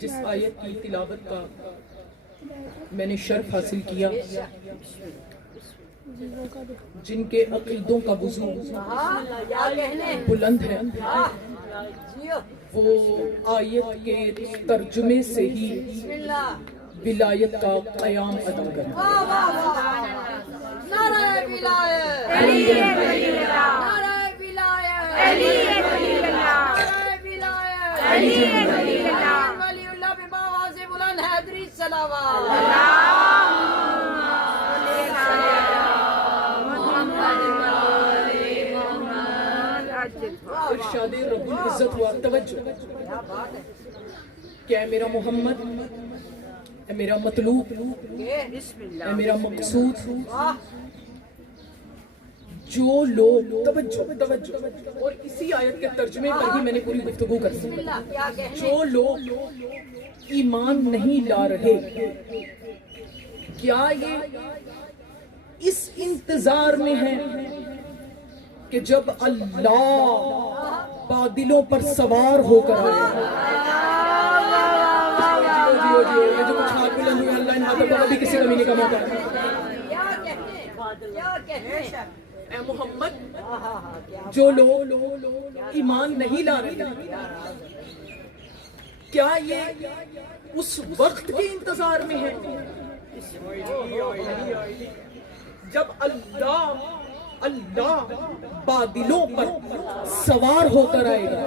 جس آیت کی تلاوت کا میں نے شرف حاصل کیا، جن کے عقیدوں کا وضو بلند ہے، وہ آیت کے ترجمے سے ہی ولایت کا قیام ادا کرتے ارشاد رب العزت ہوا توجہ کہ اے میرا محمد، اے میرا مطلوب، اے میرا مقصود، جو لوگ توجہ اور اسی آیت کے ترجمے پر ہی میں نے پوری گفتگو کر دی، جو لوگ ایمان نہیں لا رہے، کیا یہ اس انتظار میں ہے کہ جب اللہ بادلوں پر سوار ہو کر آئے؟ یہ جو کچھ ہاتھ بلند ہوئے، اللہ ان ہاتھوں کو ابھی کسی کمینے کا موقع ہے۔ اے محمد، جو لوگ ایمان نہیں لا رہے، کیا یہ اس وقت کے انتظار میں ہے جب اللہ بادلوں پر سوار ہو کر آئے گا،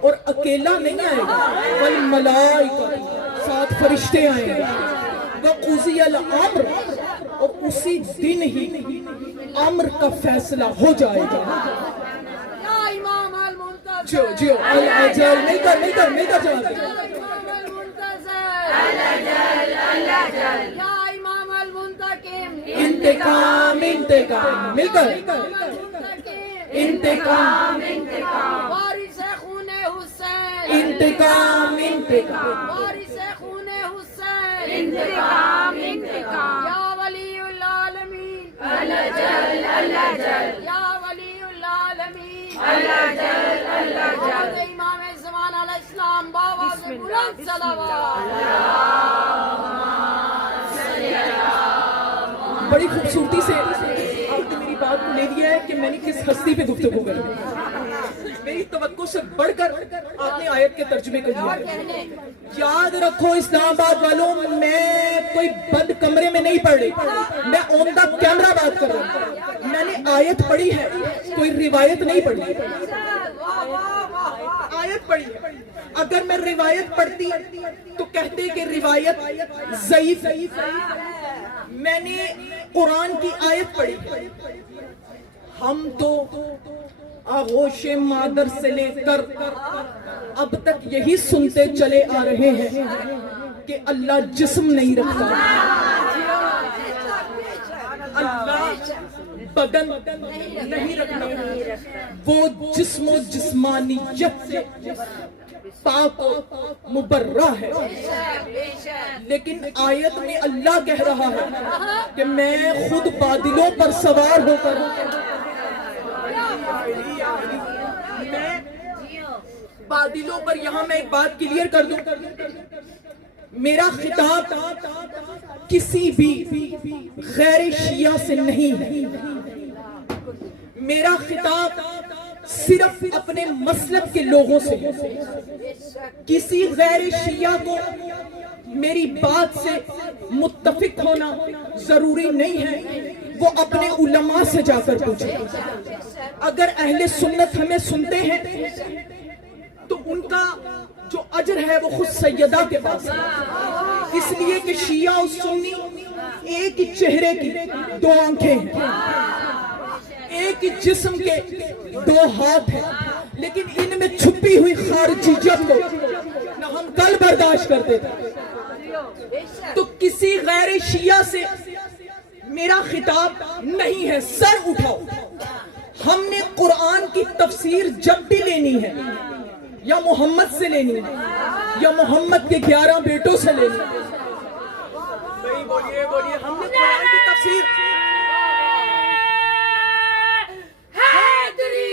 اور اکیلا نہیں آئے گا، بل ملائکہ، ساتھ فرشتے آئیں گے، وَقُضِيَ الْأَمْرُ، اور اسی دن ہی امر کا فیصلہ ہو جائے گا۔ جو الجل نہیں کر جواب دے، انتقام مل کر انتقام، وارث خون حسین، انتقام وارث خون حسین، انتقام یا ولی العالمین، اللہ جل یا ولی العالمین، اللہ جل امام زمان علیہ السلام بآواز بلند صلوات۔ بڑی خوبصورتی سے آپ نے میری بات کو لے لیا ہے کہ میں نے کس ہستی پہ گفتگو کری۔ میری توقع سے بڑھ کر آپ نے آیت کے ترجمے کو دیا۔ یاد رکھو اسلام آباد والوں، میں کوئی بند کمرے میں نہیں پڑھ رہی، میں آن دا کیمرہ بات کر رہا ہوں۔ میں نے آیت پڑھی ہے، کوئی روایت نہیں پڑھی، آیت پڑھی ہے۔ اگر میں روایت پڑھتی تو کہتے کہ روایت ضعیف ہے، میں نے قرآن کی آیت پڑھی۔ ہم تو آغوش مادر سے لے کر اب تک یہی سنتے چلے آ رہے ہیں کہ اللہ جسم نہیں رکھتا، اللہ بدن نہیں رکھتا، وہ جسم و جسمانیت سے پاک و مبرہ ہے۔ لیکن آیت میں اللہ کہہ رہا ہے کہ میں خود بادلوں پر سوار ہو کر، میں بادلوں پر، یہاں میں ایک بات کلیئر کر دوں، میرا خطاب کسی بھی غیر شیعہ سے نہیں ہے، میرا خطاب صرف اپنے مسلک کے لوگوں سے ہے۔ کسی غیر شیعہ کو میری بات سے متفق ہونا ضروری نہیں ہے، وہ اپنے علماء سے جا کر پوچھے۔ اگر اہل سنت ہمیں سنتے ہیں تو ان کا جو اجر ہے وہ خود سیدہ کے پاس ہے، اس لیے کہ شیعہ اور سنی ایک ہی چہرے کی دو آنکھیں ہیں، ایک ہی جسم کے دو ہاتھ ہیں، لیکن ان میں چھپی ہوئی خارجیت کو نہ ہم کل برداشت کرتے تھے۔ تو کسی غیر شیعہ سے میرا خطاب نہیں ہے، سر اٹھاؤ۔ ہم نے قرآن کی تفسیر جب بھی لینی ہے، یا محمد سے لینی ہے، یا محمد کے 11 بیٹوں سے لینی ہے۔ بولیے ہم نے قرآن کی تفسیر حیدری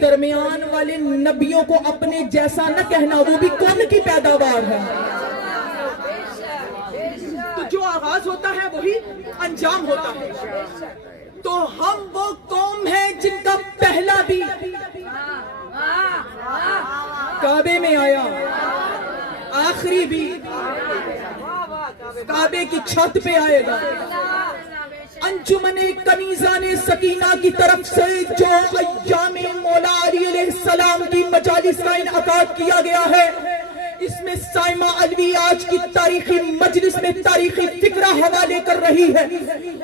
درمیان والے نبیوں کو اپنے جیسا نہ کہنا، وہ بھی کون کی پیداوار ہے؟ تو جو آغاز ہوتا ہے وہی انجام ہوتا ہے۔ تو ہم وہ قوم ہیں جن کا پہلا بھی کعبے میں آیا، آخری بھی کعبے کی چھت پہ آئے گا۔ انجمن کنیزان سکینہ کی طرف سے جو ایام مولا علی علیہ السلام کی مجالس کا انعقاد کیا گیا ہے، اس میں سائمہ علوی آج کی تاریخی مجلس میں تاریخی فکرہ حوالے کر رہی ہے۔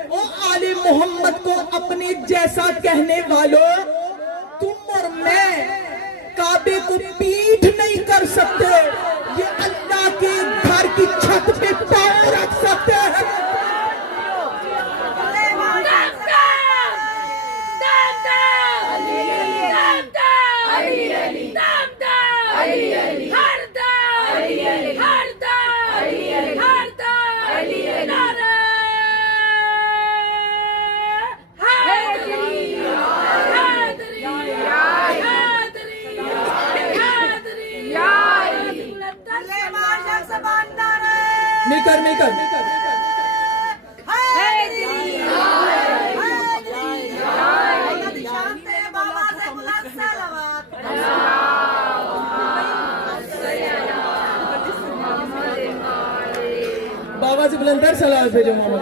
او آل محمد کو اپنے جیسا کہنے والوں، تم اور میں کعبے کو پیٹھ نہیں کر سکتے، یہ اللہ کے گھر کی چھت پہ پاؤں رکھ سکتے ہیں۔ نہیں کر بابا سے بلندر سلام بھیجو محمد،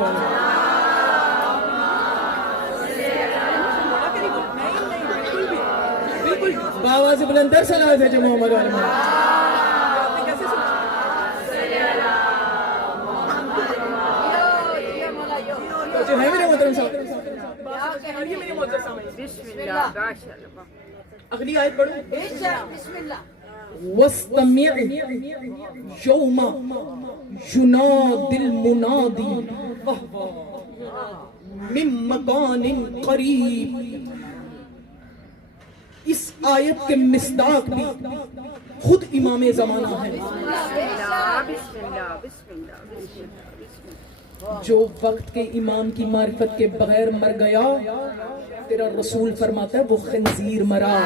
بابا سے بلندر سلام بھیجو محمد۔ ہے میرے محترم صاحب، اگلی آیت پڑھو۔ بسم اللہ۔ وَاسْتَمِعْ يَوْمَ يُنَادِ الْمُنَادِي مِن مَّكَانٍ قَرِيبٍ۔ اس آیت کے مصداق بھی خود امام زمانہ ہے۔ جو وقت کے امام کی معرفت کے بغیر مر گیا، تیرا رسول فرماتا ہے وہ خنزیر مرا۔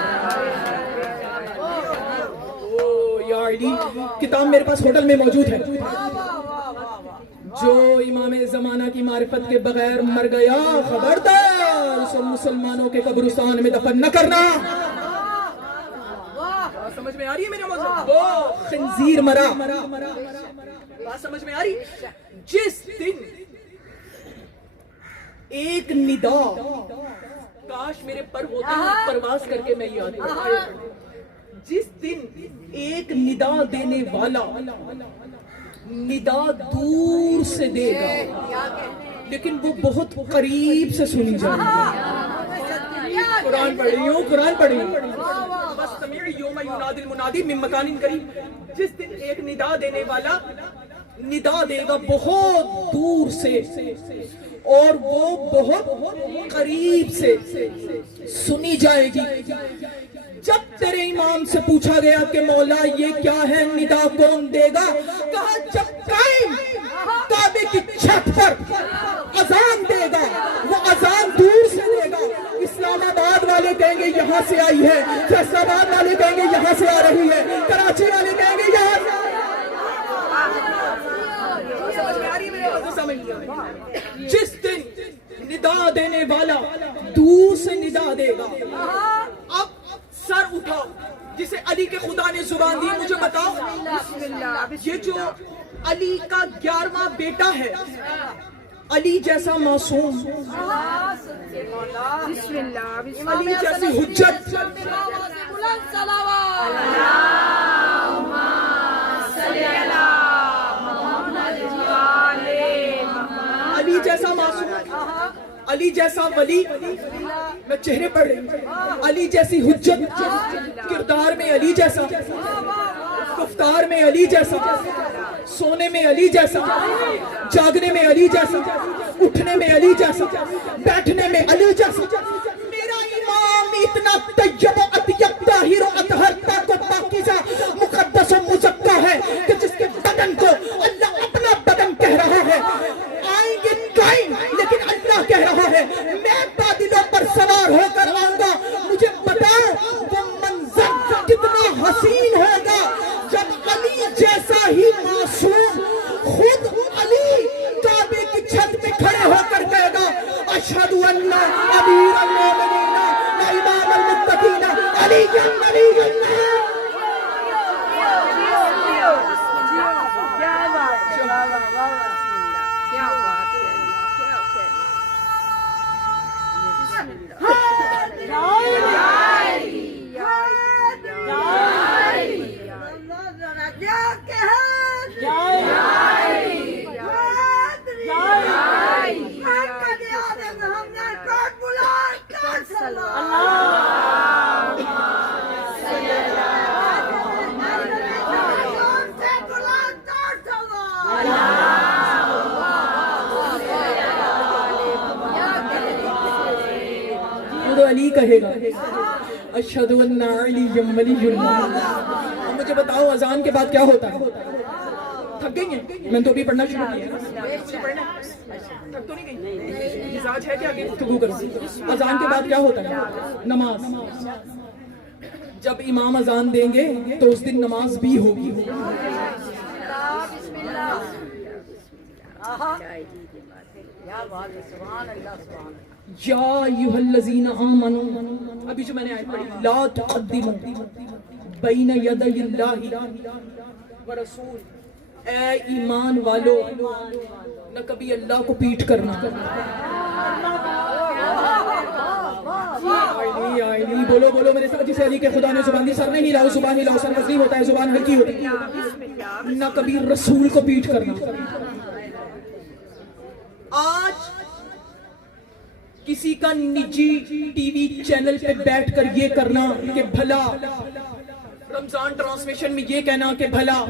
یا علی، کتاب میرے پاس ہوٹل میں موجود ہے۔ جو امام زمانہ کی معرفت کے بغیر مر گیا، خبردار اسے مسلمانوں کے قبرستان میں دفن نہ کرنا۔ سمجھ میں آ رہی ہے میرے موضوع؟ وہ خنزیر مرا۔ بات سمجھ میں آ رہی؟ جس دن ایک ندا، کاش میرے پر ہوتا ہے پرواز کر کے میں یاد کرتا، جس دن ایک ندا دینے والا ندا دور سے دے گا لیکن وہ بہت قریب سے سنی جائے گی۔ قرآن پڑھی ہوں، قرآن پڑھی ہوں۔ وَاسْتَمِعْ يَوْمَ يُنَادِ الْمُنَادِ مِن مَّكَانٍ قَرِيبٍ۔ جس دن ایک ندا دینے والا ندا دے گا بہت دور سے، اور وہ بہت قریب سے سنی جائے گی۔ جب تیرے امام سے پوچھا گیا کہ مولا یہ کیا ہے، ندا کون دے گا؟ کہا جب قائم کعبے کی چھت پر اذان دے گا، وہ اذان دور سے دے گا۔ اسلام آباد والے کہیں گے یہاں سے آئی ہے، فیصل آباد والے کہیں گے یہاں سے آ رہی ہے، کراچی والے کہیں گے یہاں سے۔ جس دن ندا دینے والا دور سے ندا دے گا، اب سر اٹھاؤ، جسے علی کے خدا نے زبان دی، مجھے بتاؤ یہ جو علی کا 11واں بیٹا ہے، علی جیسا معصوم، علی جیسی حجت، علی جیسا معصوم، علی جیسا ولی، میں چہرے پڑھ رہی ہوں، علی جیسی حجت، کردار میں علی جیسا، گفتار میں علی جیسا، سونے میں علی جیسا، جاگنے میں علی جیسا، اٹھنے میں علی جیسا، بیٹھنے میں علی جیسا۔ میرا امام اتنا طیب و اطیب طاہر و اطہر پاک و پاکیزہ مقدس و مزکا ہے کہ جس کے بدن کو اللہ اپنا بدن کہہ رہا ہے۔ آئیں گے قائم، لیکن اللہ کہہ رہا ہے میں بادلوں پر سوار ہو کر آؤں گا۔ مجھے بتاؤ وہ کیا بات ہے، واہ واہ واہ واہ، کیا بات ہے، کیا تو علی کہے گا اشہد ان علی ولی اللہ. اب مجھے بتاؤ اذان کے بعد کیا ہوتا ہے؟ تھک گئی ہیں؟ میں تو ابھی پڑھنا شروع کیا. تھک تو نہیں گئی؟ مزاج ہے کہ آگے گفتگو کروں؟ اذان کے بعد کیا ہوتا ہے؟ نماز. جب امام اذان دیں گے تو اس دن نماز بھی ہوگی. یا ایھا الذین آمنوا، ابھی جو میں نے آیت پڑھی لا تقدموا بین یدی اللہ ورسول، اے ایمان والو نہ کبھی اللہ کو پیٹ کرنا. آئینی بولو بولو میرے ساتھ جسے علی کے خدا نے زبان دی، سر نہیں ہلاؤ، زبان ہلاؤ، سر وزنی ہوتا ہے، زبان ہلکی ہوتی ہے. نہ کبھی رسول کو پیٹ کرنا. آج کسی کا نجی ٹی وی چینل پہ بیٹھ کر یہ کرنا کہ بھلا، رمضان ٹرانسمیشن میں یہ کہنا کہ بھلا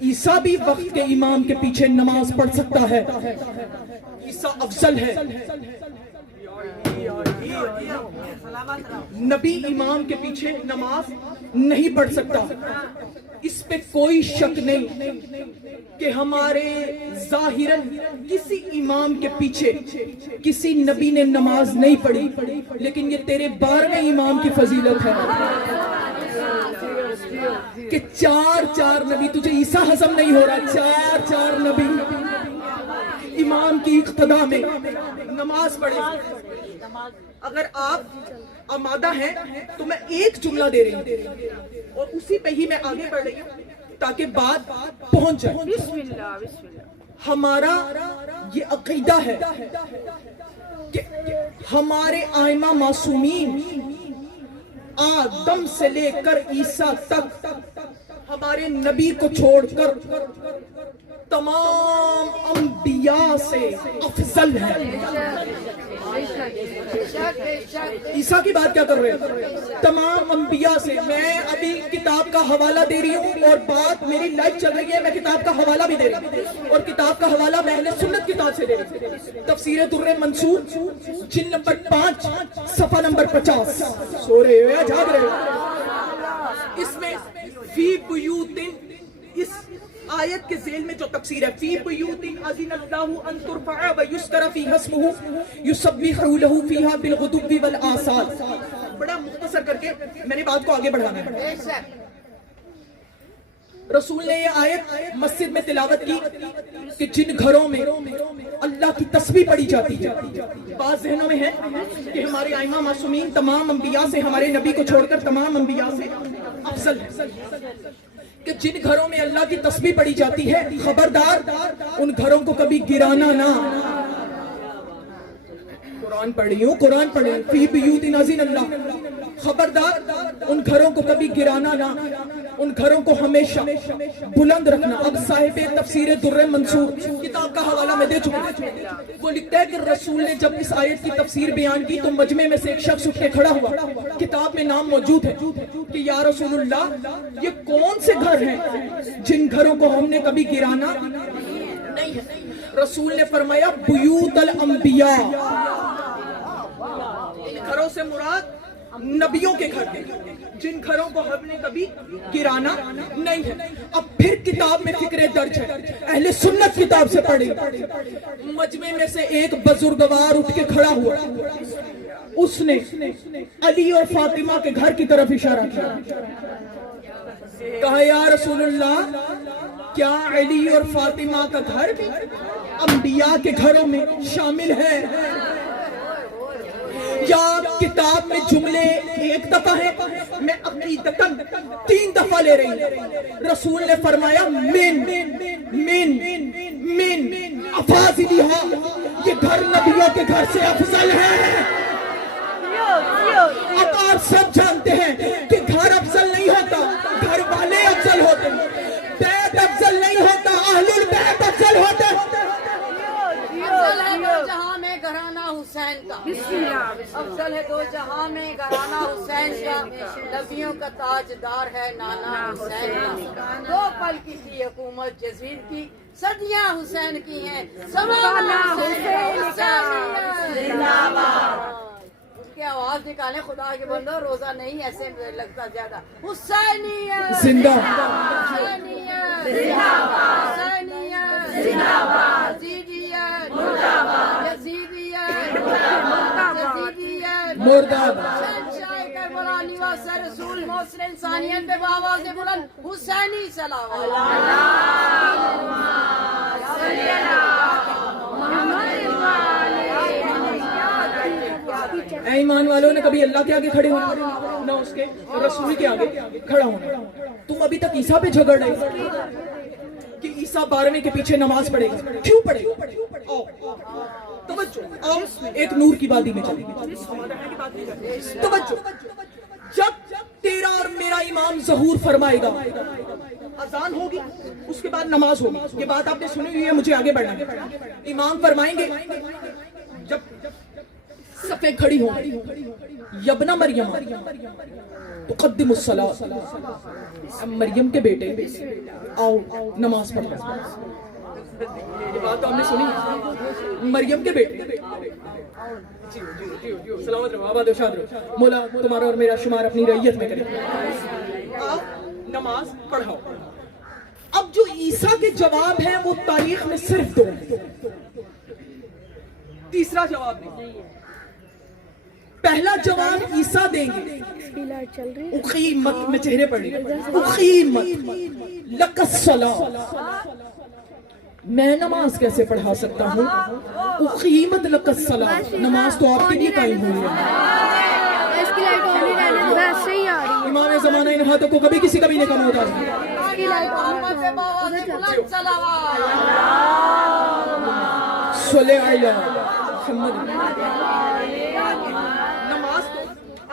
عیسیٰ بھی وقت کے امام کے پیچھے نماز پڑھ سکتا ہے، عیسیٰ افضل ہے. نبی امام کے پیچھے نماز نہیں پڑھ سکتا. اس پہ کوئی شک نہیں کہ ہمارے ظاہراً کسی امام کے پیچھے کسی نبی نے نماز نہیں پڑھی، لیکن یہ تیرے 12ویں امام کی فضیلت ہے کہ چار نبی، تجھے عیسیٰ ہضم نہیں ہو رہا، چار نبی امام کی اقتداء میں نماز پڑھے. اگر آپ آمادہ ہیں تو میں ایک جملہ دے رہی ہوں اور اسی پہ ہی میں آگے بڑھ رہی ہوں تاکہ بات پہنچ جائے. بسم اللہ بسم اللہ. ہمارا یہ عقیدہ ہے کہ ہمارے ائمہ معصومین آدم سے لے کر عیسیٰ تک ہمارے نبی کو چھوڑ کر تمام انبیاء سے افضل ہے. عیسیٰ کی بات کیا کر رہے ہیں؟ تمام انبیاء سے. میں ابھی کتاب کا حوالہ دے رہی ہوں اور بات میری لائف چل رہی ہے، میں کتاب کا حوالہ بھی دے رہی ہوں اور کتاب کا حوالہ میں اہل سنت کتاب سے دے رہی ہوں. تفسیر در منصور جلد نمبر 5 صفحہ نمبر 50. سو رہے ہو یا جاگ رہے ہو؟ اس میں فی بیوت، اس آیت کے ذیل میں جو تفسیر ہے، فی بیوت اذن اللہ ان ترفع ویذکر فیہا اسمہ یسبح لہ فیہا بالغدو والآصال. بڑا مختصر کر کے میں نے بات کو آگے بڑھانا ہے. رسول نے یہ آیت مسجد میں تلاوت کی کہ جن گھروں میں اللہ کی تسبیح پڑھی جاتی ہے، بعض ذہنوں میں ہے کہ ہمارے ائمہ معصومین تمام انبیاء سے، ہمارے نبی کو چھوڑ کر تمام انبیاء سے افضل ہے، کہ جن گھروں میں اللہ کی تسبیح پڑھی جاتی ہے خبردار ان گھروں کو کبھی گرانا نہ. قرآن پڑھی ہوں، قرآن پڑھی فی بیوت اذن اللہ، خبردار ان گھروں کو کبھی گرانا نہ، ان گھروں کو ہمیشہ بلند رکھنا. اب صاحب تفسیر در منصور کتاب کا حوالہ میں دے چکا ہوں. وہ لکھتا ہے کہ رسول نے جب اس آیت کی تفسیر بیان کی تو مجمع میں سے ایک شخص اٹھ کے کھڑا ہوا. کتاب میں نام موجود ہے کہ یا رسول اللہ، یہ کون سے گھر ہیں جن گھروں کو ہم نے کبھی گرانا نہیں ہے؟ رسول نے فرمایا بیوت الانبیاء. ان گھروں سے مراد نبیوں کے گھر ہیں جن گھروں کو ہم نے کبھی گرانا نہیں ہے. اب پھر کتاب میں فکر درج ہے، اہل سنت کتاب سے پڑھی. مجمع میں سے ایک بزرگوار اٹھ کے کھڑا ہوا، اس نے علی اور فاطمہ کے گھر کی طرف اشارہ کیا. کہا یا رسول اللہ، کیا علی اور فاطمہ کا گھر بھی انبیاء کے گھروں میں شامل ہے؟ کیا کتاب میں جملے ایک دفعہ ہے؟ میں عقیدتاً 3 دفعہ لے رہی ہوں. رسول نے فرمایا من من من افاضلھا، یہ گھر نبیوں کے گھر سے افضل ہے. اب آپ سب جانتے ہیں کہ گھر افضل نہیں ہوتا، گھر والے افضل ہوتے ہیں. بیت افضل نہیں ہوتا، اہل البیت افضل ہوتے ہیں. افضل ہے دو جہاں میں گھرانہ حسین کا، افضل ہے دو جہاں میں گھرانہ حسین کا، نبیوں کا تاجدار ہے نانا حسین کا. 2 پل کی تھی حکومت جزیر کی، صدیاں حسین کی ہیں، زمانہ حسین کا. کی آواز نکالیں خدا کے بندو، روزہ نہیں ایسے لگتا زیادہ. حسینیت زندہ حسینیت حسینیت یزیدیت یزیدیت یزیدیت مرداد. شہنشاہ کربلا لیواس رسول محسن انسانیت پہ بآواز بلند حسینی صلوات. اے ایمان والوں نے کبھی اللہ کے آگے کھڑے ہونا نہ اس کے رسول کے آگے کھڑا ہونا. تم ابھی تک عیسیٰ پہ جھگڑ رہے ہو کہ عیسیٰ 12ویں کے پیچھے نماز پڑھے گا. کیوں پڑھے گا؟ توجہ، آؤ ایک نور کی وادی میں چلیں گے. توجہ، جب تیرا اور میرا امام ظہور فرمائے گا، اذان ہوگی، اس کے بعد نماز ہوگی. یہ بات آپ نے سنی ہوئی ہے، مجھے آگے بڑھنا ہے. امام فرمائیں گے جب صفیں کھڑی ہوں، یبنا مریم تقدم الصلاۃ، مریم کے بیٹے آؤ نماز پڑھو. یہ بات آپ نے سنی، مریم کے بیٹے. سلامت رہو، آباد و شاد رہو. مولا تمہارا اور میرا شمار اپنی رعیت میں کرے. آؤ نماز پڑھاؤ. اب جو عیسیٰ کے جواب ہیں وہ تاریخ میں صرف 2 ہیں، تیسرا جواب نہیں. پہلا جواب عیسیٰ دیں گے، اقیمت میں چہرے پڑھ لیں، اقیمت لک الصلاۃ. میں نماز کیسے پڑھا سکتا ہوں؟ اقیمت لک الصلاۃ، نماز تو آپ کے لیے قائم ہوئی ہے. امام زمانہ ان ہاتھوں کو کبھی کسی کا بھی نہیں کم ہوتا. صلی علی محمد. نماز تو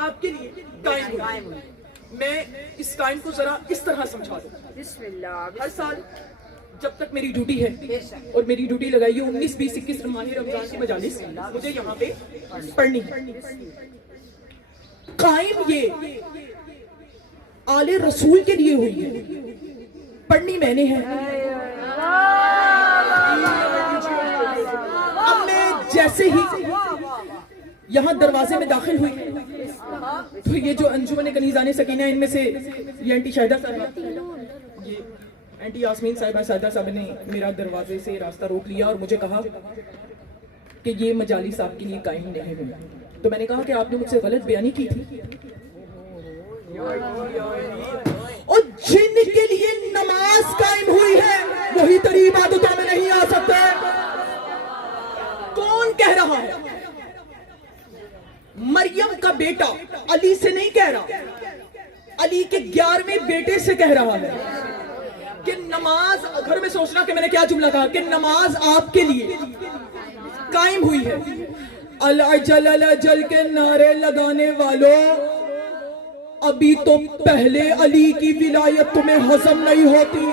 آپ کے لیے قائم ہوئی. میں اس قائم کو ذرا اس طرح سمجھا دوں. ہر سال جب تک میری ڈیوٹی ہے، اور میری ڈیوٹی لگائی ہے 19 20 21 ماہ رمضان کی مجالس مجھے یہاں پہ پڑھنی ہے. قائم یہ آل رسول کے لیے ہوئی ہے، پڑھنی میں نے ہے. اب میں جیسے ہی یہاں دروازے میں داخل ہوئی تو یہ جو انجمن کنیزان سکینہ، ان میں سے یہ انٹی شاہدہ صاحبہ، یہ انٹی یاسمین صاحبہ شاہدہ صاحب نے میرا دروازے سے راستہ روک لیا اور مجھے کہا کہ یہ مجالس آپ کے لیے قائم نہیں ہوئی. تو میں نے کہا کہ آپ نے مجھ سے غلط بیانی کی تھی، اور جن کے لیے نماز قائم ہوئی ہے وہی تری عبادتوں میں نہیں آ سکتے. کون کہہ رہا ہے؟ مریم کا بیٹا علی سے نہیں کہہ رہا، علی کے 11ویں بیٹے سے کہہ رہا ہے کہ نماز، گھر میں سوچنا کہ میں نے کیا جملہ کہا، کہ نماز آپ کے لیے قائم ہوئی ہے. العجل العجل کے نعرے لگانے والوں، ابھی تو پہلے علی کی ولایت تمہیں ہضم نہیں ہوتی،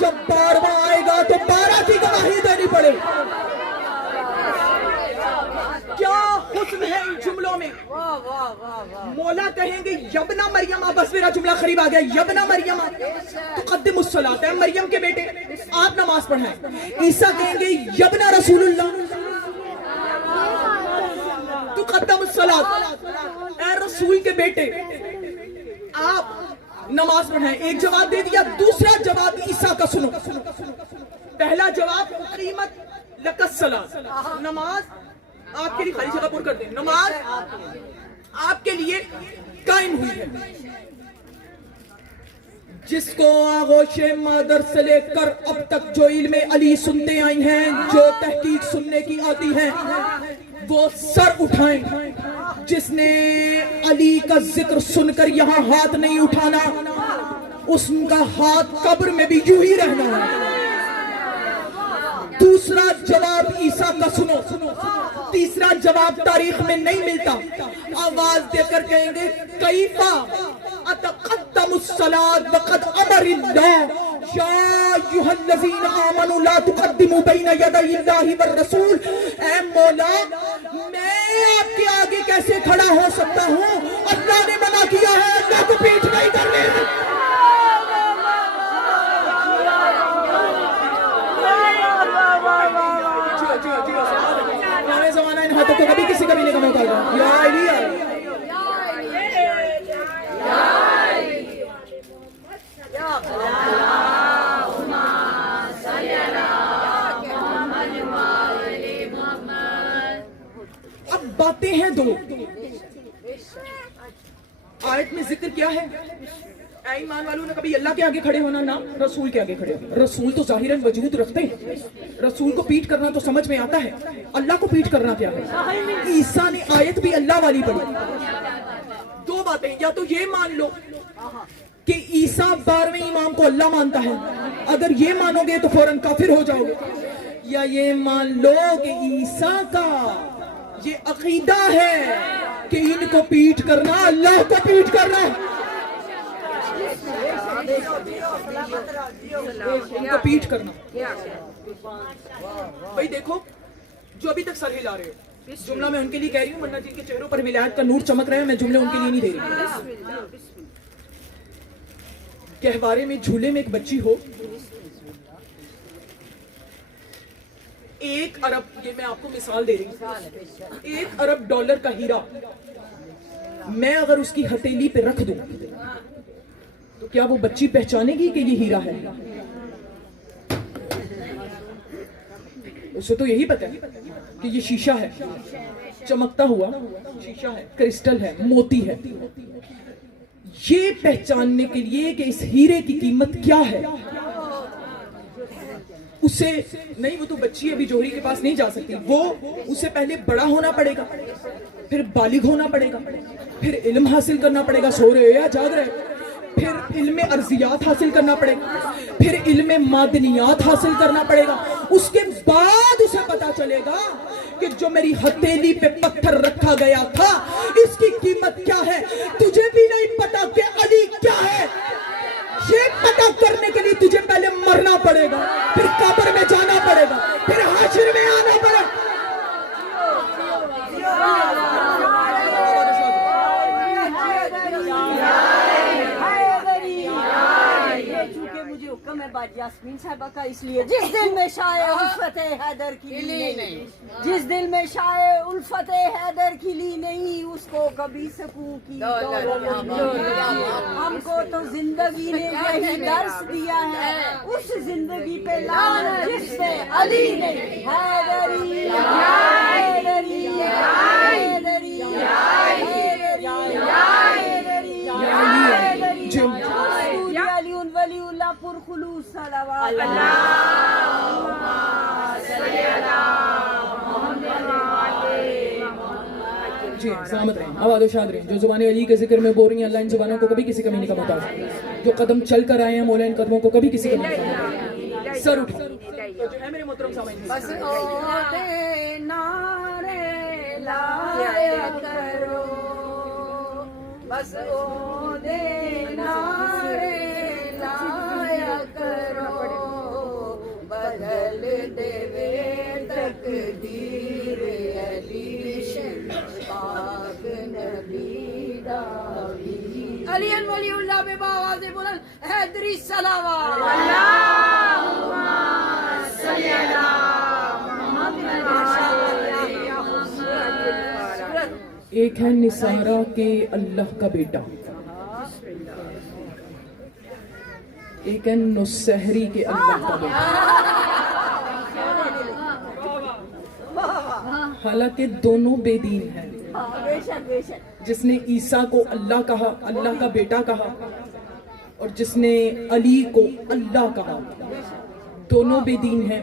جب 12واں آئے گا تو 12 کی گواہی دینی پڑے. کیا حسن ہے ان جملوں میں. مولا کہیں گے یبنا مریم، بس میرا جملہ قریب آ گیا، یبنا مریم تقدم الصلاۃ، مریم کے بیٹے آپ نماز پڑھائیں. عیسیٰ کہیں گے یبنا رسول اللہ تقدم الصلاۃ، اے رسول کے بیٹے آپ نماز پڑھائیں. ایک جواب دے دیا. دوسرا جواب عیسیٰ کا سنو. پہلا جواب قیمت لک الصلاۃ، نماز آپ کے لیے خالی جگہ پر کر دیں، نماز آپ کے لیے قائم ہوئی ہے. جس کو آغوش مادر سے لے کر اب تک جو علم علی سنتے آئی ہیں، جو تحقیق سننے کی آتی ہیں، وہ سر اٹھائیں۔ جس نے علی کا ذکر سن کر یہاں ہاتھ نہیں اٹھانا، اس کا ہاتھ قبر میں بھی یوں ہی رہنا ہے۔ دوسرا جواب عیسیٰ کا سنو، تیسرا جواب تاریخ میں نہیں ملتا۔ آواز دے کر کہیں گے کیفا اتقدم الصلاۃ وقد امر اللہ یا ایھا الذین آمنوا لا تقدموا بین یدی اللہ والرسول۔ اے مولا، میں آپ کے آگے کیسے کھڑا ہو سکتا ہوں؟ اللہ نے منع کیا ہے، اللہ کو پیٹ نہیں کرنے۔ پرانے زمانہ ان ہاتھوں کو کبھی کسی کبھی نہیں کم ہوتا تھا۔ یا علی اب باتیں ہیں دو۔ آیت میں ذکر کیا ہے؟ اے ایمان والوں نے کبھی اللہ کے آگے کھڑے ہونا، نہ رسول کے آگے کھڑے ہونا۔ رسول تو ظاہراً وجود رکھتے ہیں، رسول کو پیٹ کرنا تو سمجھ میں آتا ہے، اللہ کو پیٹ کرنا کیا ہے؟ عیسیٰ نے آیت بھی اللہ والی پڑھی۔ دو باتیں، یا تو یہ مان لو کہ عیسیٰ 12ویں امام کو اللہ مانتا ہے، اگر یہ مانو گے تو فوراً کافر ہو جاؤ گے، یا یہ مان لو کہ عیسیٰ کا یہ عقیدہ ہے کہ ان کو پیٹ کرنا اللہ کو پیٹ کرنا ہے، ان کو پیٹ کرنا۔ بھائی دیکھو، جو ابھی تک سر ہلا رہے ہو، جملہ میں ان کے لیے کہہ رہی ہوں، ورنہ جن کے چہروں پر ولایت کا نور چمک رہے ہیں، میں جملے ان کے لیے نہیں دے رہی۔ گہوارے میں جھولے میں ایک بچی ہو، 1 ارب، یہ میں آپ کو مثال دے رہی ہوں، 1 ارب ڈالر کا ہیرا میں اگر اس کی ہتھیلی پہ رکھ دوں تو کیا وہ بچی پہچانے گی کہ یہ ہیرا ہے؟ اسے تو یہی پتا ہے کہ یہ شیشہ ہے، چمکتا ہوا شیشہ ہے، کرسٹل ہے، موتی ہے۔ یہ پہچاننے کے لیے کہ اس ہیرے کی قیمت کیا ہے، اسے نہیں، وہ تو بچی ابھی جوہری کے پاس نہیں جا سکتی، وہ اسے پہلے بڑا ہونا پڑے گا، پھر بالغ ہونا پڑے گا، پھر علم حاصل کرنا پڑے گا، سو رہے یا جاگ رہے، پھر علم ارضیات حاصل کرنا پڑے گا، پھر علم معدنیات حاصل کرنا پڑے گا، اس کے بعد اسے پتا چلے گا کہ جو میری ہتھیلی پہ پتھر رکھا گیا تھا اس کی قیمت کیا ہے۔ تجھے بھی نہیں پتا کہ علی کیا ہے، یہ پتا کرنے کے لیے تجھے پہلے مرنا پڑے گا، پھر قبر میں جانا پڑے گا، پھر حشر میں آنا پڑے گا۔ بات یاسمین صاحبہ کا، اس لیے جس دل میں شائع الفت حیدر کی لی نہیں، جس دل میں شائع الفت حیدر کی لی نہیں، اس کو کبھی سکون کی دولت نہیں۔ ہم کو تو زندگی نے یہی درس دیا ہے، اس زندگی پہ لعنت جس پہ علی نہیں۔ حیدری حیدری حیدری ولی اللہ پر خلوص صلوات جی سلامت رہیں، آباد و شاد رہیں۔ جو زبانیں علی کے ذکر میں بول رہی ہیں، اللہ ان زبانوں کو کبھی کسی کمی نہیں کا محتاج۔ جو قدم چل کر آئے ہیں، مولا ان قدموں کو کبھی کسی کمی نہیں کا محتاج۔ سر اٹھا جو ہے میرے محترم سامعین، بس عہدے نعرے لایا کرو، بس عہدے نعرے لایا کرو، بدل دے تقدیر علی پاک نبی داوی۔ علی ولی اللہ میں باواز بلند حیدری صلوات۔ اللہم صلی علی محمد۔ ایک ہے نثارہ کے اللہ کا بیٹا، ایک ہے نصیحری کے اللہ کا بیٹا، حالانکہ دونوں بے دین ہیں۔ جس نے عیسیٰ کو اللہ کہا، اللہ کا بیٹا کہا، اور جس نے علی کو اللہ کہا. دونوں بے دین ہیں,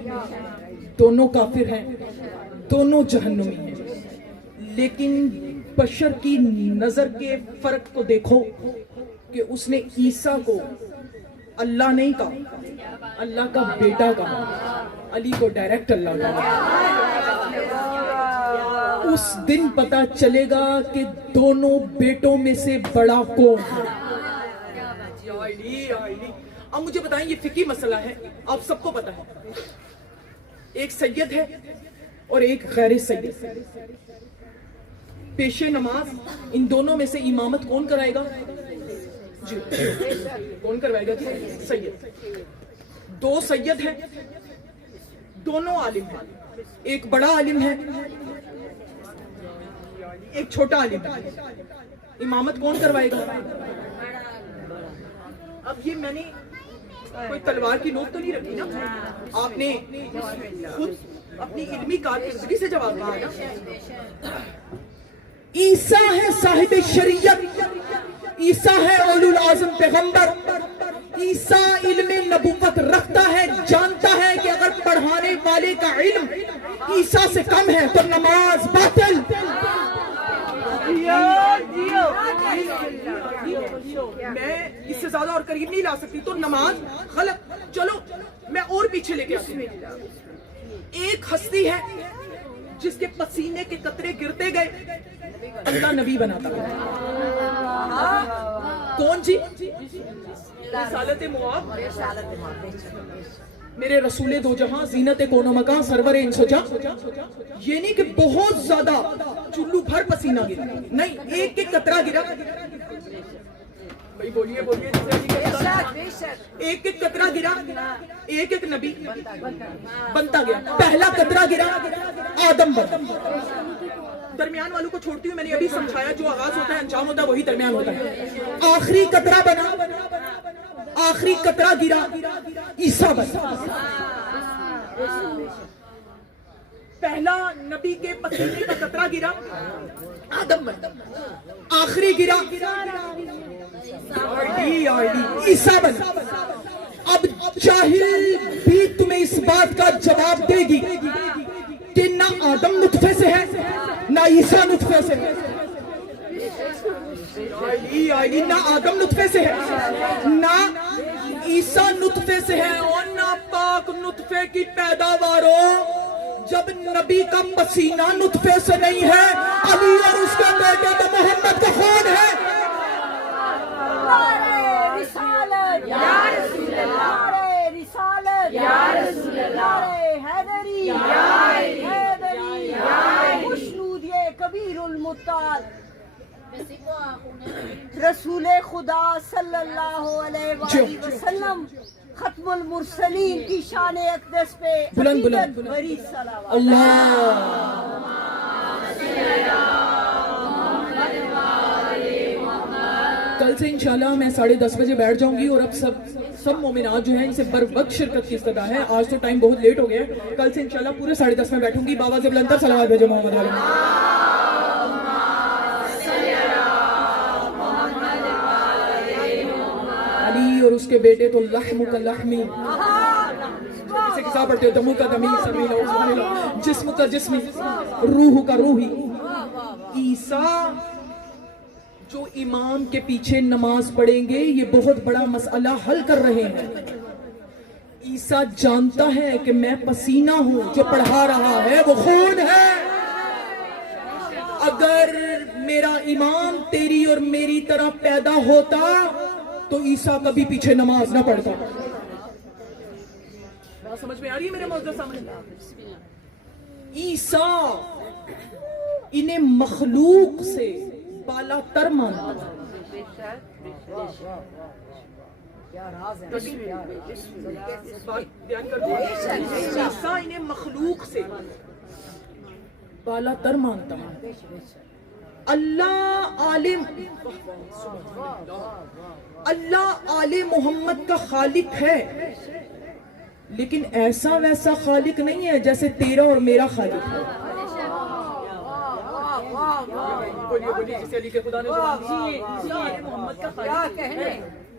دونوں کافر ہیں, دونوں جہنمی ہیں, لیکن بشر کی نظر کے فرق کو دیکھو کہ اس نے عیسیٰ کو اللہ نہیں کہا, اللہ کا بیٹا کہا, علی کو ڈائریکٹ اللہ کہا. اس دن پتا چلے گا کہ دونوں بیٹوں میں سے بڑا کون ہے. اب مجھے بتائیں, یہ فقہی مسئلہ ہے, آپ سب کو پتا ہے. ایک سید ہے اور ایک غیر سید. پیش نماز ان دونوں میں سے امامت کون کرائے گا؟ جی کون کروائے گا؟ سید. دو سید ہیں, دونوں عالم ہیں. ایک بڑا عالم ہے, ایک چھوٹا عالم ہے. امامت کون کروائے گا؟ اب یہ میں نے کوئی تلوار کی نوک تو نہیں رکھی نا, آپ نے خود اپنی علمی کارکردگی سے جواب دیا نا. عیسیٰ ہے صاحب شریعت, عیسیٰ ہے اولو العظم پیغمبر, عیسیٰ علم نبوت رکھتا ہے, جانتا ہے کہ اگر پڑھانے والے کا علم عیسیٰ سے کم ہے تو نماز باطل. میں اس سے زیادہ اور قریب نہیں لا سکتی, تو نماز غلط. چلو میں اور پیچھے لے کے آتی ہوں. ایک ہستی ہے جس کے پسینے کے قطرے گرتے گئے اللہ نبی بناتا ہے. کون جی؟ رسالت مواب, میرے رسول دو جہاں, زینت کون و مکان, سرور انس و جاں. یہ نہیں کہ بہت زیادہ چلو بھر پسینہ گرا, نہیں, ایک ایک قطرہ گرا. بولیے بولیے, ایک ایک قطرہ گرا, ایک ایک نبی بنتا گیا. پہلا قطرہ گرا آدم بنا. درمیان والوں کو چھوڑتی ہوں, میں نے ابھی سمجھایا جو آغاز ہوتا ہے انجام ہوتا ہے وہی درمیان ہوتا ہے. آخری قطرہ بنا, آخری قطرہ گرا عیسیٰ بنا. پہلا نبی کے پسینے کا قطرہ گرا آدم بنا, آخری گرا عیسیٰ بنا. اب جاہل بھی تمہیں اس بات کا جواب دے گی کہ نہ آدم نطفے سے ہے نہ عیسیٰ نطفے سے ہے. نہ آدم نطفے سے ہے نہ عیسیٰ نطفے سے ہے, اور نہ پاک نطفے کی پیداوار ہو جب نبی کا پسینہ نطفے سے نہیں ہے. علی اور اس کے بیٹے تو محمد کا خون ہے. رسالت یا رسول اللہ, رسالت یا رسول اللہ, حیدری یا حیدری, خوشنود یہ کبیر المطال, رسول خدا صلی اللہ علیہ وآلہ وسلم, ختم المرسلین کی شان اقدس پہ بلند بلند بری صلوات. اللہ. کل سے انشاءاللہ میں 10:30 بجے بیٹھ جاؤں گی, اور اب سب مومنات جو ہیں ان سے بر وقت شرکت کی استدعا ہے. آج تو ٹائم بہت لیٹ ہو گیا ہے, کل سے انشاءاللہ پورے 10:30 میں بیٹھوں گی. بابا سے بلندر صلوات بھیجو محمد علیہ. علی اور اس کے بیٹے تو لحم کا لحمی, اسے کسا پڑھتے ہو, دمو کا دمی, جسم کا جسمی, روح کا روحی. عیسیٰ جو امام کے پیچھے نماز پڑھیں گے یہ بہت بڑا مسئلہ حل کر رہے ہیں. عیسیٰ جانتا ہے کہ میں پسینہ ہوں, جو پڑھا رہا ہے وہ خون ہے. اگر میرا امام تیری اور میری طرح پیدا ہوتا تو عیسیٰ کبھی پیچھے نماز نہ پڑھتا. بات سمجھ میں آ رہی ہے میرے معزز سامنے؟ عیسیٰ انہیں مخلوق سے بالا تر مانتا. عیسیٰ انہیں مخلوق سے بالا تر مانتا ہے. اللہ آل محمد کا خالق ہے, لیکن ایسا ویسا خالق نہیں ہے جیسے تیرا اور میرا خالق ہے.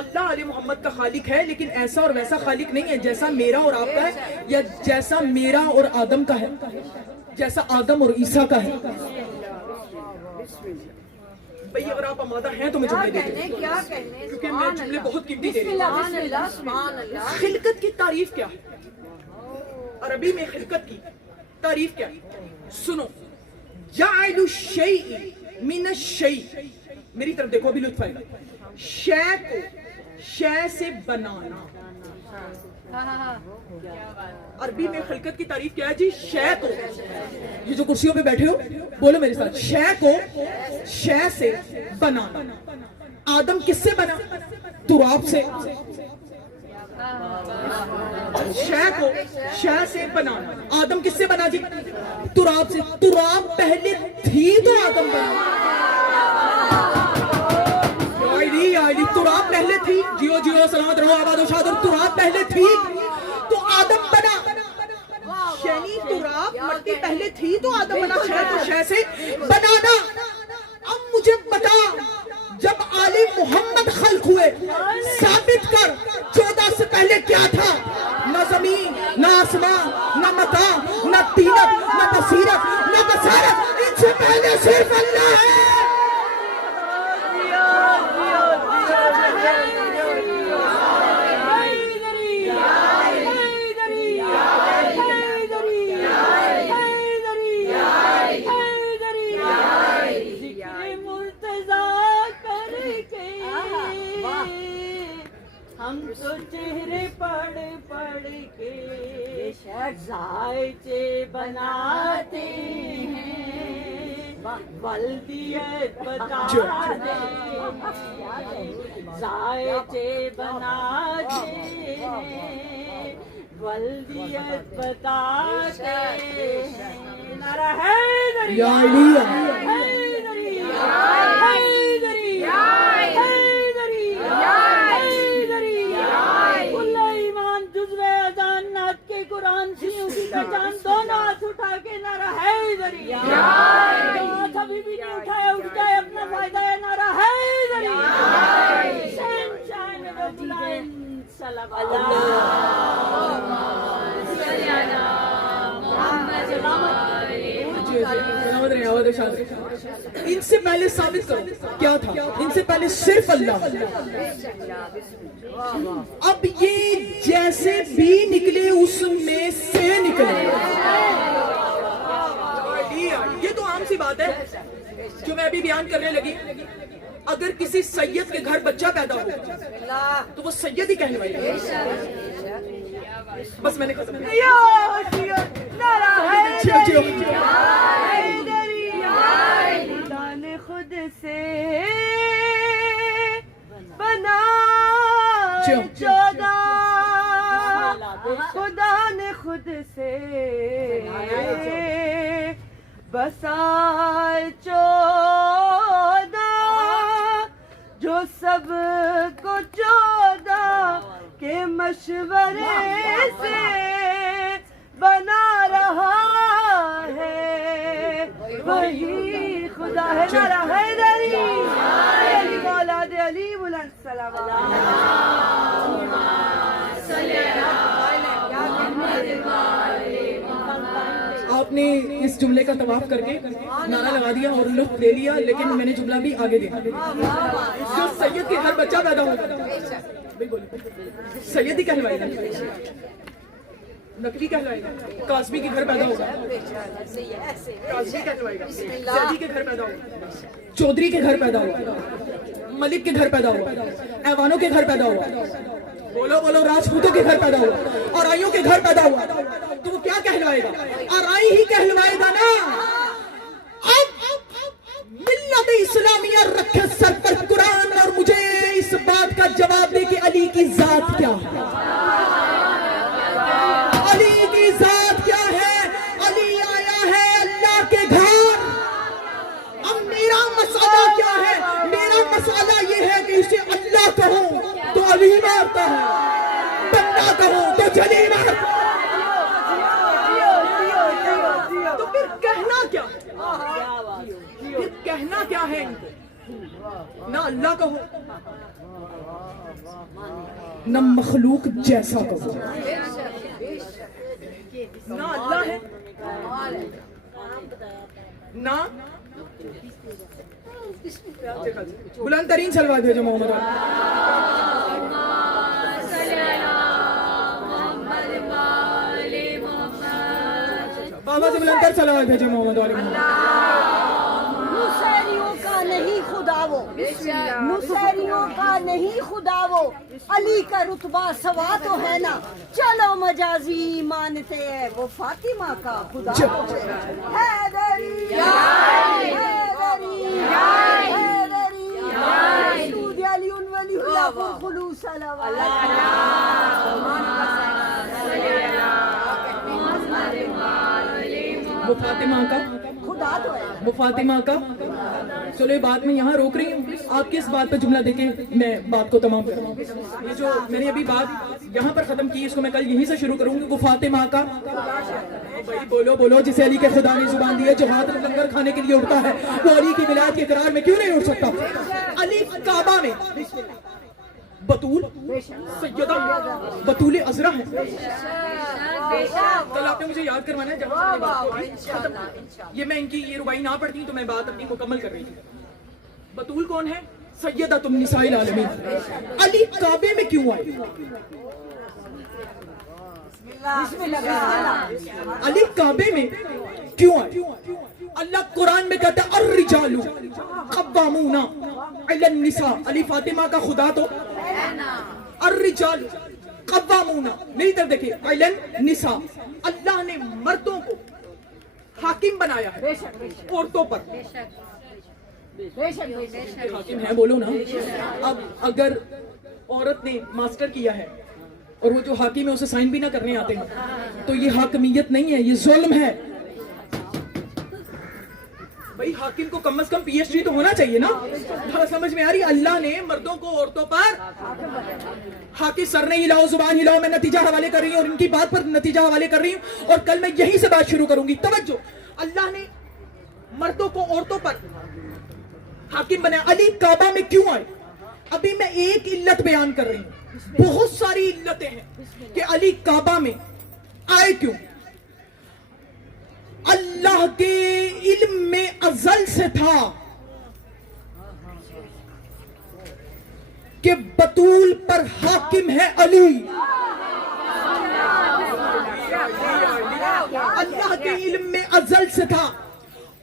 اللہ علیہ محمد کا خالق ہے، لیکن ایسا اور ویسا خالق نہیں ہے جیسا میرا اور آپ کا ہے، یا جیسا میرا اور آدم کا ہے، جیسا آدم اور عیسیٰ کا ہے. بھئی اگر آپ آمادہ ہیں تو میں جملے دے دیں، کیا کہنے، کیونکہ میں جملے بہت قیمتی دے رہی ہوں. سبحان اللہ سبحان اللہ. خلقت کی تعریف کیا ہے؟ عربی میں خلقت کی تعریف کیا ہے؟ سنو، جعل الشیء من الشیء، میری طرف دیکھو ابھی لطف آئے گا. شے کو شے سے بنانا. عربی میں خلقت کی تعریف کیا ہے جی؟ شے کو، یہ جو کرسیوں پہ بیٹھے ہو بولو میرے ساتھ، شے کو شے سے بنانا. آدم کس سے بنا؟ تراب سے. شے کو شے سے بنانا. آدم کس سے بنا جی؟ تراب سے. تراب پہلے تھی تو آدم بنا. تراب پہلے تھی، جیو جیو سلامت رہو آباد و شاد. اور تراب پہلے تھی تو آدم بنا. یعنی تراب مٹی پہلے تھی تو آدم بنا. شے تو شے سے بنانا. اب مجھے بتا، جب آل محمد خلق ہوئے ثابت کر 14 سے پہلے کیا تھا؟ نہ زمین، نہ آسمان، نہ مکان، نہ تینت، نہ بصیرت، نہ بصارت. ان سے پہلے صرف اللہ ہے. ہم تو چہرے پڑھ پڑھ کے ذائچے بناتے ہیں، ولدیت بتاتے ہیں. ذائچے بناتے ہیں، ولدیت بتاتے ہیں. نعرہ حیدری، یا علی، حیدری، حیدری، حیدری، حیدری. کل ایمان جزو اذان نعت کے قرآن سیوں کی پہچان، دونوں ہاتھ اٹھا کے نعرہ حیدری. ہاتھ ابھی بھی نہیں اٹھائے، اٹھ جائے اپنا فائدہ ہے. نعرہ حیدری. حسین شاہ میں بلائیں سلام ان سے پہلے ثابت کرو کیا تھا؟ ان سے پہلے صرف اللہ. اب یہ جیسے بھی نکلے اس میں سے نکلے. یہ تو عام سی بات ہے جو میں ابھی بیان کرنے لگی. اگر کسی سید کے گھر بچہ پیدا ہو تو وہ سید ہی کہلوائے گا. بس میں نے ختم کیا. خدا نے خود سے بنا 14، خدا نے خود سے بسا 14، جو سب کو 14 کے مشورے سے بنا رہا ہے. وہی خدا ہے. نعرہ حیدری، علی اولاد علی بلند صلوات. آپ نے اس جملے کا طواف کر کے نعرہ لگا دیا اور لطف لے لیا، لیکن میں نے جملہ بھی آگے دیا. جو سید کے گھر بچہ پیدا ہوگا سید ہی کہلوائے گا، نقوی کہلوائے گا. قاسمی کے گھر پیدا ہوگا قاسمی کہلوائے گا. سیدی کے گھر پیدا ہوگا، چودھری کے گھر پیدا ہوگا، ملک کے گھر پیدا ہوگا، ایوانوں کے گھر پیدا ہوگا. بولو بولو، راجپوتوں کے گھر پیدا ہوا، اور آئیوں کے گھر پیدا ہوا. تو وہ کیا کہلوائے گا؟ آرائی ہی کہلوائے گا نا. اب ملت اسلامیہ رکھے سر پر قرآن اور مجھے اس بات کا جواب دے کہ علی کی ذات کیا ہے. علی کی ذات کیا ہے؟ علی آیا ہے اللہ کے گھر. اب میرا مسئلہ کیا ہے؟ میرا مسئلہ یہ ہے کہ اسے اللہ کہوں تو علی مارتا ہے، بندہ کہوں تو جلی مارتا ہے. تو پھر کہنا کیا؟ پھر کہنا کیا ہے ان کو؟ نہ اللہ کا ہو نہ مخلوق جیسا کا ہو. نہ اللہ ہے نہ بلند ترین صلوات بھیجو محمد علیہ. بابا سے بلند تر صلوات بھیجو محمد علیہ. نصیریوں کا نہیں خدا وہ, نصیریوں کا نہیں خدا وہ, علی کا رتبہ سوا تو ہے نا, چلو مجازی مانتے ہیں وہ فاطمہ کا خدا وہ. حیدری حیدری حیدری سعود علی ولی اللہ خلوص وہ فاطمہ کا خدا تو ہے. وہ فاطمہ کا. چلو یہ بات میں یہاں روک رہی ہوں, آپ کس بات پہ جملہ دے کے میں بات کو تمام کروں. یہ جو میں نے ابھی بات یہاں پر ختم کی, اس کو میں کل یہیں سے شروع کروں گی. وہ فاطمہ کا بھائی بولو بولو, جسے علی کے خدا نے زبان دی ہے, جو ہاتھ لنگر کھانے کے لیے اٹھتا ہے, وہ علی کی ولایت کے اقرار میں کیوں نہیں اٹھ سکتا. علی کعبہ میں بطول سیدہ بطول عذرا ہے. کل آپ نے مجھے یاد کروانا ہے جب یہ میں ان کی یہ ربائی نہ پڑھتی تو میں بات اپنی مکمل کر رہی تھی. بطول کون ہے؟ سیدہ تم نساء العالمین. علی کعبے میں کیوں آئے؟ علی کعبے میں کیوں آئے؟ اللہ قرآن میں کہتا ہے الرجال قوامون علی النساء. علی فاطمہ کا خدا تو الرجال قوامون, میری طرف دیکھیں, علی النساء. اللہ نے مردوں کو حاکم بنایا ہے عورتوں پر. حاکم ہے بولو نا. اب اگر عورت نے ماسٹر کیا ہے اور وہ جو حاکم ہے اسے سائن بھی نہ کرنے آتے ہیں تو یہ حاکمیت نہیں ہے, یہ ظلم ہے. بھائی حاکم کو کم از کم پی ایچ ڈی تو ہونا چاہیے نا. سمجھ میں آ رہی؟ اللہ نے مردوں کو عورتوں پر حاکم. سر نہیں ہلاؤ, زبان ہلاؤ, میں نتیجہ حوالے کر رہی ہوں اور ان کی بات پر نتیجہ حوالے کر رہی ہوں, اور کل میں یہیں سے بات شروع کروں گی. توجہ, اللہ نے مردوں کو عورتوں پر حاکم بنایا. علی کعبہ میں کیوں آئے؟ ابھی میں ایک علت بیان کر رہی ہوں, بہت ساری علتیں ہیں کہ علی کعبہ میں آئے کیوں. اللہ کے علم میں ازل سے تھا کہ بطول پر حاکم ہے علی. اللہ کے علم میں ازل سے تھا,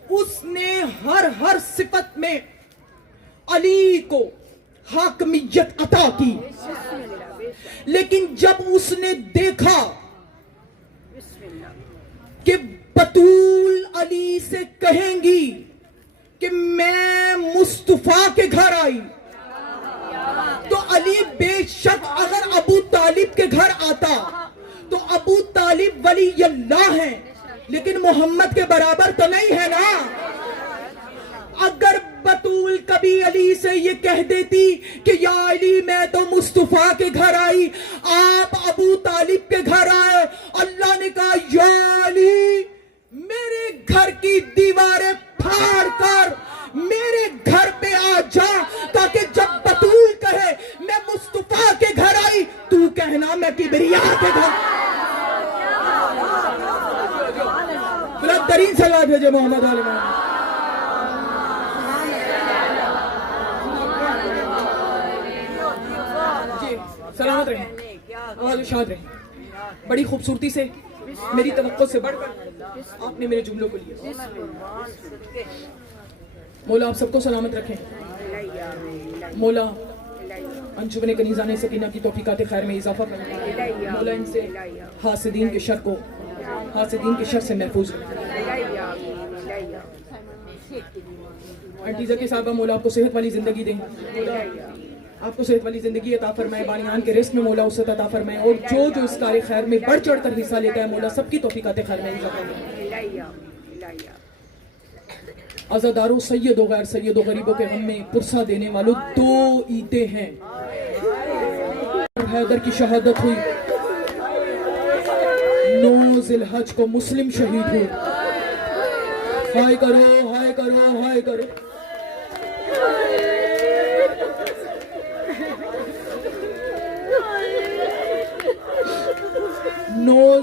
اس نے ہر صفت میں علی کو حاکمیت عطا کی. لیکن جب اس نے دیکھا کہ بطول علی سے کہیں گی کہ میں مصطفیٰ کے گھر آئی, تو علی بے شک اگر ابو طالب کے گھر آتا تو ابو طالب ولی اللہ ہیں, لیکن محمد کے برابر تو نہیں ہے نا. اگر بطول کبھی علی سے یہ کہہ دیتی کہ یا علی میں تو مصطفیٰ کے گھر آئی, آپ ابو طالب کے گھر آئے, اللہ نے کہا یا علی میرے گھر کی دیواریں پھاڑ کر میرے گھر پہ آ جا, تاکہ جب بطول کہے میں مصطفیٰ کے گھر آئی تو کہنا میں کبریا کے گھر. بلند ترین صلوات بھیجو محمد علیہ. جی سلامت رہیں, آواز شاد رہیں. بڑی خوبصورتی سے, میری توقع سے بڑھ کر آپ نے میرے جملوں کو لیا. مولا آپ سب کو سلامت رکھیں. مولا انجمن کنیزان سکینہ کی توفیقات خیر میں اضافہ کریں. مولا ان سے حاسدین کے شر کو, حاسدین کے شر سے محفوظ رکھیں. آنٹی زکی صاحبہ مولا آپ کو صحت والی زندگی دیں. مولا آپ کو صحت والی زندگی عطا فرمائے, بانیان کے رزق میں مولا وسعت عطا فرمائے, اور جو اس کار خیر میں بڑھ چڑھ کر حصہ لیتا ہے مولا سب کی توفیقات خیر میں اضافہ کریں. عزاداروں, سید و غیر سید و غریبوں کے غم میں پرسہ دینے والوں, دو عیدیں ہیں. حیدر کی شہادت ہوئی, 9 ذی الحج کو مسلم شہید ہوئے. ہائے کرو ہائے کرو ہائے کرو. 9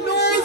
9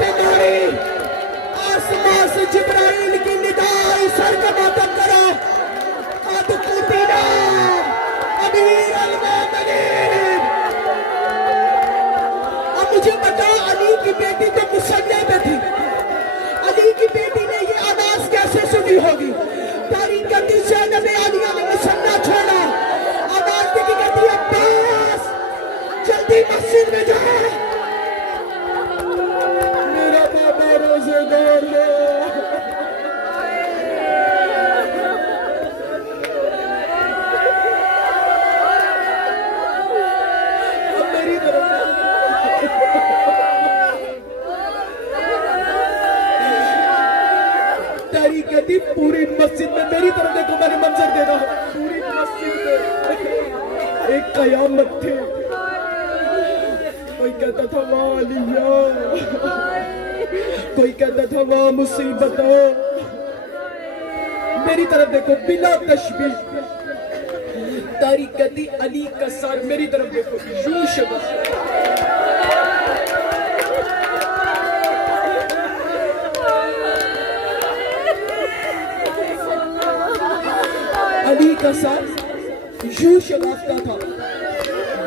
پہ ماری آسمان سے جبرائیل کی ندائی سر کا ماتم کرو قد قتلا امیر المومنین اب مجھے بتا علی کی بیٹی تو مسلح میں تھی علی کی بیٹی نے یہ آواز کیسے سنی ہوگی تاریخ کہتی زینب عالیہ نے مسلح چھوڑا آواز دیکھی کہتی عباس جلدی مسجد میں جا میرا بابا روزے دار ہے اب میری طرف تاریخ کہتی پوری مسجد میں میری طرف دیکھو میں نے منظر دے رہا ہوں پوری مسجد میں ایک قیامت تھے کوئی کہتا تھا واہ علیہ کوئی کہتا تھا واہ مصیبت میری طرف دیکھو بلا تشبیہ تاریخ کہتی علی کا ساتھ میری طرف دیکھو یوں شبہ علی کا ساتھ یوں شگافتہ تھا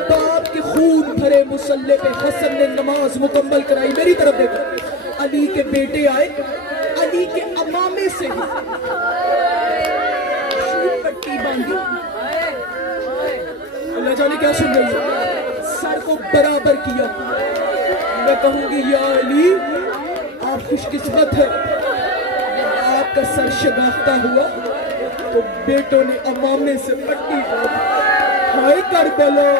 باپ کے خون بھرے مسلح پہ حسن نے نماز مکمل کرائی میری طرف دیکھو علی کے بیٹے آئے علی کے امامے سے ہی پٹی باندھی اللہ جانے کیا سن رہی ہے سر کو برابر کیا میں کہوں گی یا علی آپ خوش قسمت ہے آپ کا سر شگافتہ ہوا تو بیٹوں نے امامے سے پٹی باندھی ہائے کربلا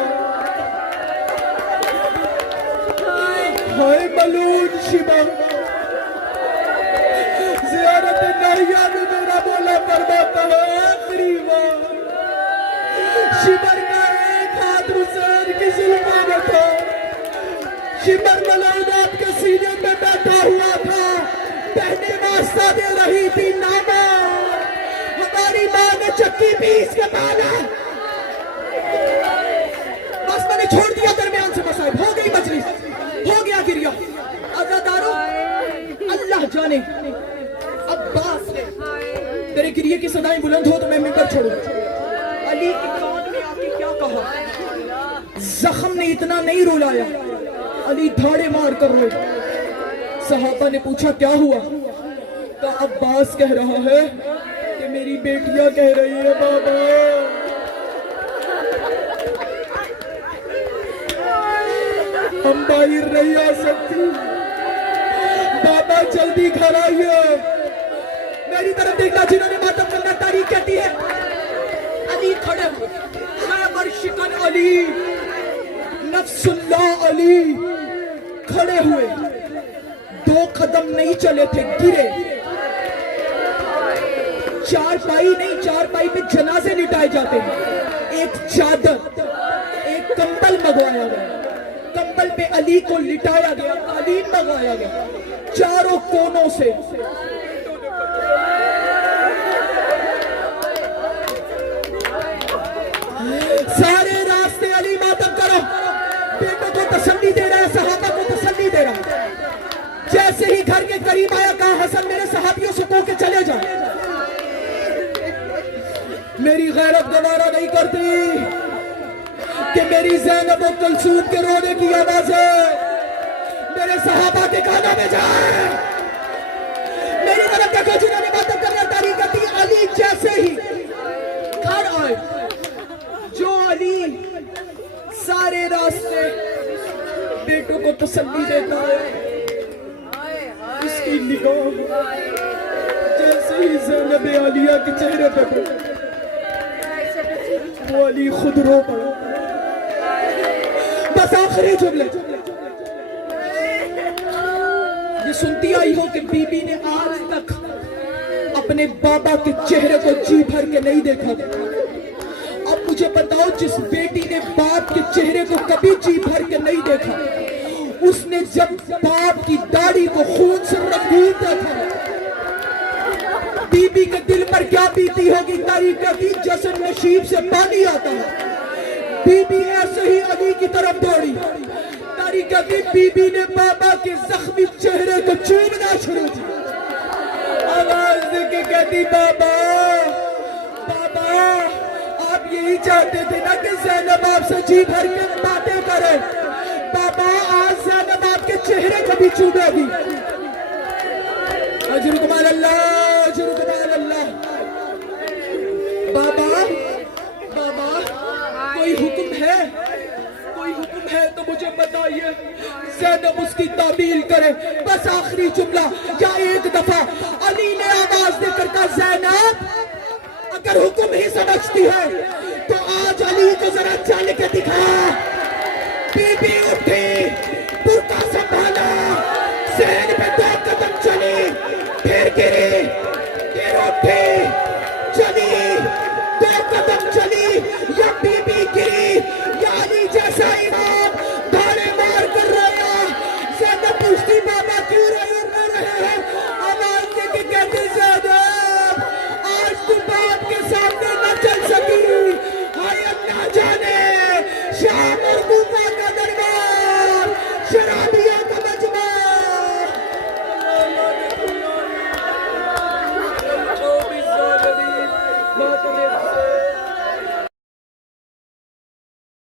ہائے ملون شبہ زیارت ناہیہ میں میرا مولا فرماتا ہے آخری بار شبر کا ایک ہاتھ حسین کی زلفوں میں تھا شبر ملعونات کے سینے میں بیٹھا ہوا تھا بہنیں واسطہ دے رہی تھی نامہ ہماری ماں نے چکی پیس کے پالا بس میں نے چھوڑ دیا درمیان سے مسائب ہو گئی مجلس ہو گیا گریا عزادارو اللہ جانے عباس نے تیرے گریے کی صدائیں بلند ہو تو میں ممبر چھوڑوں علی کی کان میں آ کے کیا کہا زخم نے اتنا نہیں رلایا علی دھاڑے مار کر روئے صحابہ نے پوچھا کیا ہوا کہا عباس کہہ رہا ہے کہ میری بیٹیاں کہہ رہی ہے بابا ہم باہر نہیں آ سکتی بابا جلدی گھر آئیے میری طرف دیکھنا جنہوں نے ماتم کرنا تاریخ کہتی ہے علی کھڑے خیبر شکن علی نفس اللہ علی کھڑے ہوئے 2 قدم نہیں چلے تھے گرے چارپائی نہیں چارپائی پہ جنازے لٹائے جاتے ہیں ایک چادر ایک کمبل منگوایا گیا کمبل پہ علی کو لٹایا گیا قالین منگوایا گیا چاروں کونوں سے سارے راستے علی ماتم کرو بیٹوں کو تسلی دے رہا ہے صحابہ کو تسلی دے رہا ہے جیسے ہی گھر کے قریب آیا کہا حسن میرے صحابیوں سے کہو کہ چلے جائیں میری غیرت گوارا نہیں کرتی کہ میری زینب و کلثوم کے رونے کی آوازیں میرے صحابہ کے کانوں میں جائیں میری طرف دیکھو جنہوں نے ماتم کرنا تاریخ کرتی علی جیسے ہی گھر آئے جو علی سارے راستے بیٹوں کو تسلی دیتا ہے اس کی نگاہ جیسے ہی زینب عالیہ کے چہرے پہ پڑا وہ علی خود رو پڑا بس آخری جملے یہ سنتی آئی ہو کہ بی بی نے آج تک اپنے بابا کے چہرے کو جی بھر کے نہیں دیکھا اب مجھے بتاؤ جس بیٹی نے باپ کے چہرے کو کبھی جی بھر کے نہیں دیکھا اس نے جب باپ کی داڑھی کو خون سے رنگین دیکھا بی بی کے دل پر کیا بیتی ہوگی تاریخ کہتی جیسے نشیب سے پانی آتا ہے بی بی ایسے ہی علی کی طرف دوڑی یعنی کبھی بی بی نے بابا کے زخمی چہرے کو چومنا شروع کیا. آواز دے کے کہتی بابا بابا آپ یہی چاہتے تھے نا کہ زینب آپ سے جی بھر کے باتیں کرے. بابا آج زینب آپ کے چہرے کو بھی چومے گی. اجرکم علی اللہ اجرکم علی اللہ. بابا بابا کوئی حکم ہے کوئی حکم ہے تو مجھے بتائیے. زینب اس کی تعمیل کرے. بس آخری جملہ یا ایک دفعہ علی نے آواز دے کر کہا زینب اگر حکم ہی سمجھتی ہے تو آج علی کو ذرا چل کے دکھا. بی بی اٹھی برقع سنبھالا زین پہ 2 قدم چلی پھر گری پھر اٹھی چلی 2 قدم چلی یا بی بی گری یا علی جیسا امام دھاڑے مار کر رویا. زینب پوچھتی بابا کیوں رو رہے ہیں. آواز دے کے کہتی زینب آج تو باپ کے سامنے نہ چل سکی. ہائے اللہ جانے شام اور